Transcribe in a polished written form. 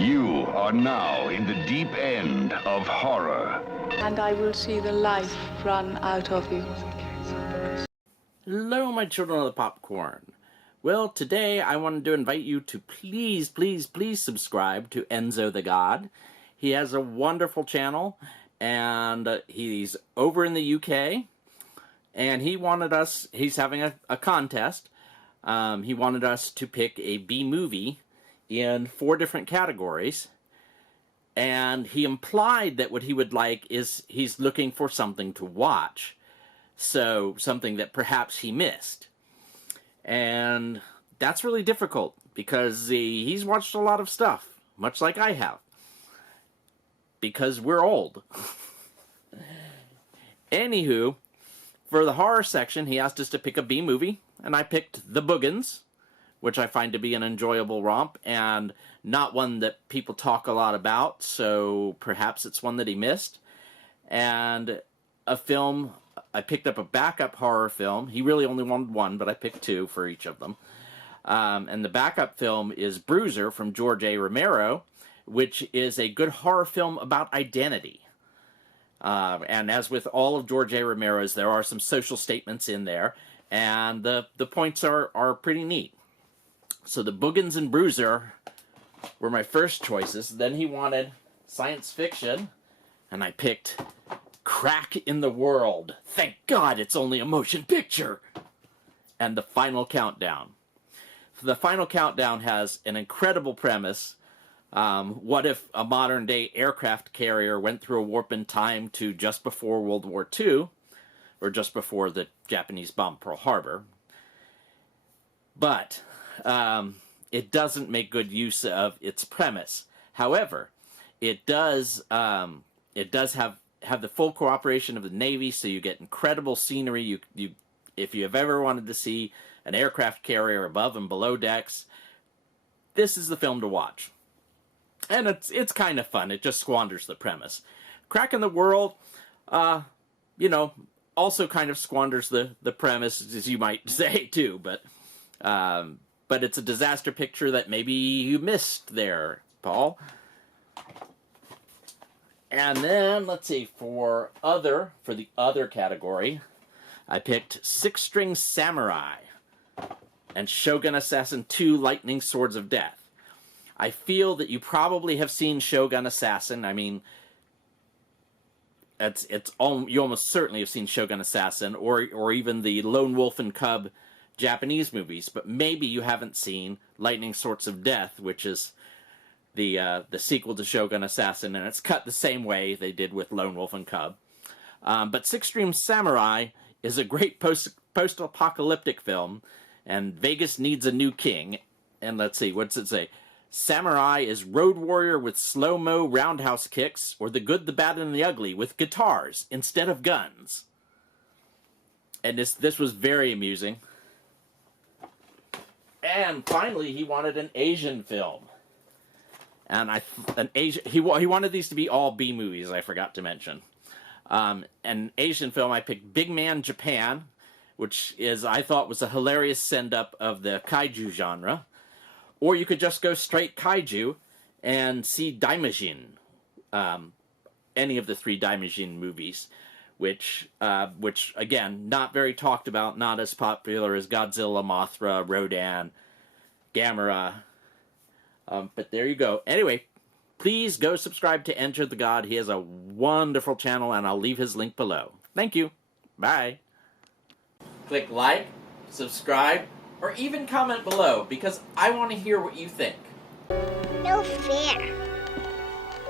You are now in the deep end of horror. And I will see the life run out of you. Hello, my children of the popcorn. Well, today I wanted to invite you to please subscribe to Enzothegod. He has a wonderful channel, and he's over in the UK, and he's having a contest. He wanted us to pick a B movie in 4 different categories, and he implied that what he would like is he's looking for something to watch. So, something that perhaps he missed. And that's really difficult, because he's watched a lot of stuff, much like I have. Because we're old. Anywho, for the horror section, he asked us to pick a B movie, and I picked The Boogans, which I find to be an enjoyable romp, and not one that people talk a lot about, so perhaps it's one that he missed. And a film... I picked up a backup horror film. He really only wanted one, but I picked 2 for each of them. And the backup film is Bruiser from George A. Romero, which is a good horror film about identity. And as with all of George A. Romero's, there are some social statements in there, and the points are pretty neat. So the Boogans and Bruiser were my first choices. Then he wanted science fiction, and I picked Crack in the World. Thank God it's only a motion picture. And The Final Countdown. The Final Countdown has an incredible premise. What if a modern-day aircraft carrier went through a warp in time to just before World War II, or just before the Japanese bombed Pearl Harbor? But it doesn't make good use of its premise. However, it does have the full cooperation of the Navy, so you get incredible scenery. If you have ever wanted to see an aircraft carrier above and below decks, this is the film to watch. And it's kind of fun. It just squanders the premise. Crack in the World, also kind of squanders the premise, as you might say, too. But it's a disaster picture that maybe you missed there, Paul. And then, let's see, for the other category, I picked Six String Samurai and Shogun Assassin 2 Lightning Swords of Death. I feel that you probably have seen Shogun Assassin. I mean, you almost certainly have seen Shogun Assassin, or even the Lone Wolf and Cub Japanese movies, but maybe you haven't seen Lightning Swords of Death, which is the sequel to Shogun Assassin, and it's cut the same way they did with Lone Wolf and Cub. But Six String Samurai is a great post-apocalyptic film, and Vegas needs a new king. And let's see, what's it say? Samurai is road warrior with slow-mo roundhouse kicks, or the good, the bad, and the ugly with guitars instead of guns. And this was very amusing. And finally, he wanted an Asian film. And he wanted these to be all B movies, I forgot to mention. An Asian film, I picked Big Man Japan, which I thought was a hilarious send-up of the kaiju genre. Or you could just go straight kaiju and see Daimajin, any of the 3 Daimajin movies, which again, not very talked about, not as popular as Godzilla, Mothra, Rodan, Gamera. But there you go. Anyway, please go subscribe to Enzothegod. He has a wonderful channel, and I'll leave his link below. Thank you. Bye. Click like, subscribe, or even comment below, because I want to hear what you think. No fair.